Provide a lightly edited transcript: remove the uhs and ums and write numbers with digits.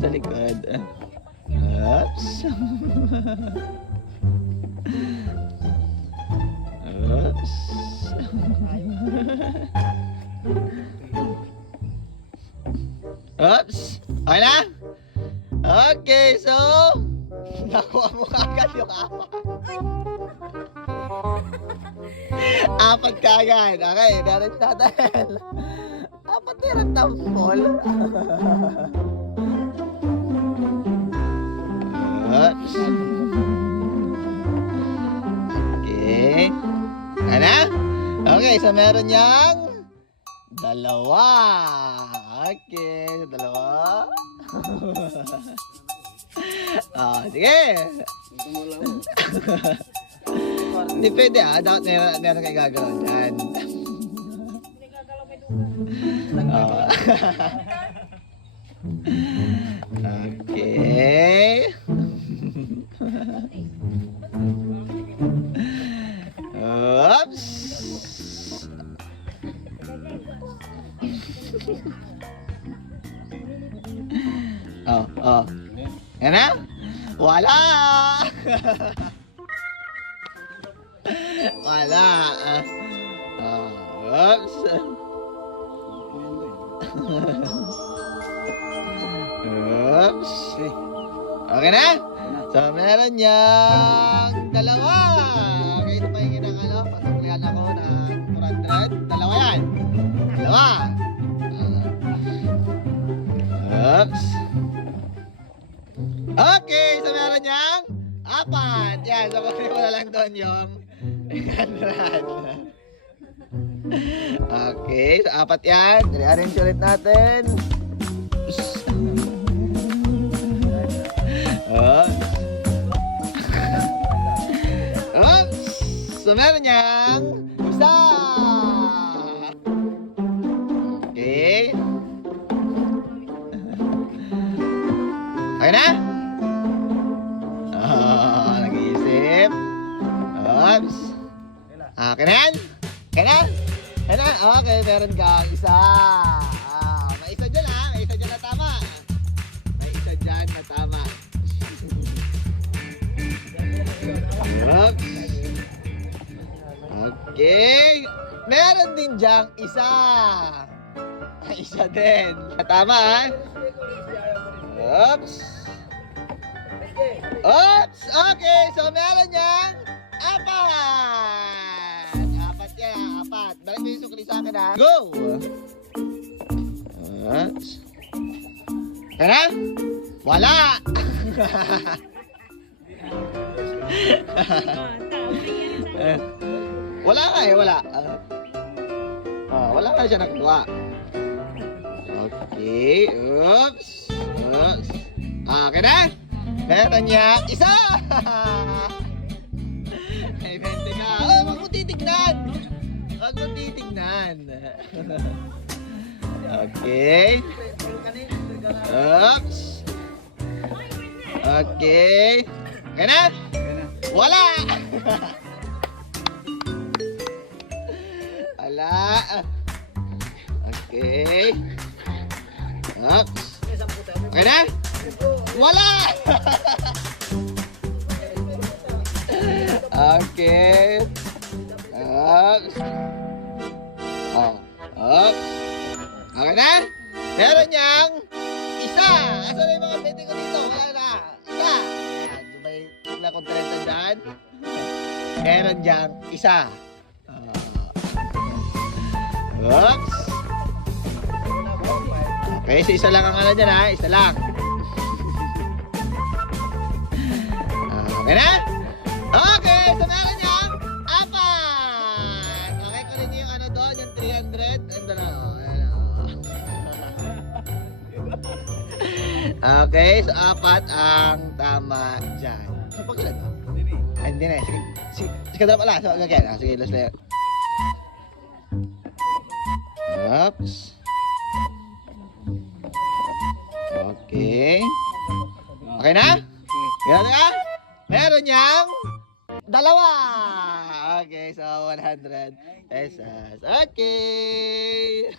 sa likod. Oops. Oops. Oops. Okay na? Okay, so nakuha mo kagad yung apat. Apat kagad. Okay, narin natin. Apat na yung tampol. Oops. Okay. Ano? Okay, so meron niyang dalawa. Okay, dalawa. Sige. Hindi pwede dapat meron kayo gagawin dyan. Okay. Oops. Yan na? Wala! Wala. Oops. Oops. Okay na? So, meron niyang dalawa. Okay, ito pa yung ginakalo. Pasuklihan ako ng 400. Dalawa yan. Dalawa. Oops. Okay, so meron niyang apat. Yan, so kunin mo na lang doon yung 100. Okay, so apat yan. I-arrange ulit natin. Oops. So meron niyang isa. Okay. Okay na? Nag-iisip. Oops. Okay na yan? Okay na? Okay na? Okay, meron kang isa. May isa dyan May isa dyan na tama. May isa dyan na tama. Oops. Okay. Meron din dyan isa. May isa din. Tama Oops. Oops! Okay, so meron yan apat! Apat yan, apat. Balik mo yung sukli sa akin Go! Oops. Tara? Wala! Wala nga wala. Wala nga siya nakuha. Okay, oops. Oops. Okay na? Meron niya isa! May 20 ka. Wag mo titignan! Wag mo titignan. Okay. Oops. Okay. Okay na? Wala! Wala. Okay. Oops. Okay na? Wala! Okay. Oops. Oops. Okay na? Meron niyang isa. Asa na yung mga pwede ko dito? Wala na. Isa. Ayan. So may bigla kong 30 dyan. Meron niyang isa. Oops. Okay, so isa lang ang dyan Isa lang. Okay na? Okay, so meron niyang apat. Okay, kunin niyo yung doon, yung 300. Okay, so apat ang tama dyan. So, pagkilan mo? Hindi na Sige, kadala pala. So, again. Sige, let's play. Oops. Okay. Okay na? Ganyan ka? Meron niyang dalawa. Okay, so 100 pesos. Okay.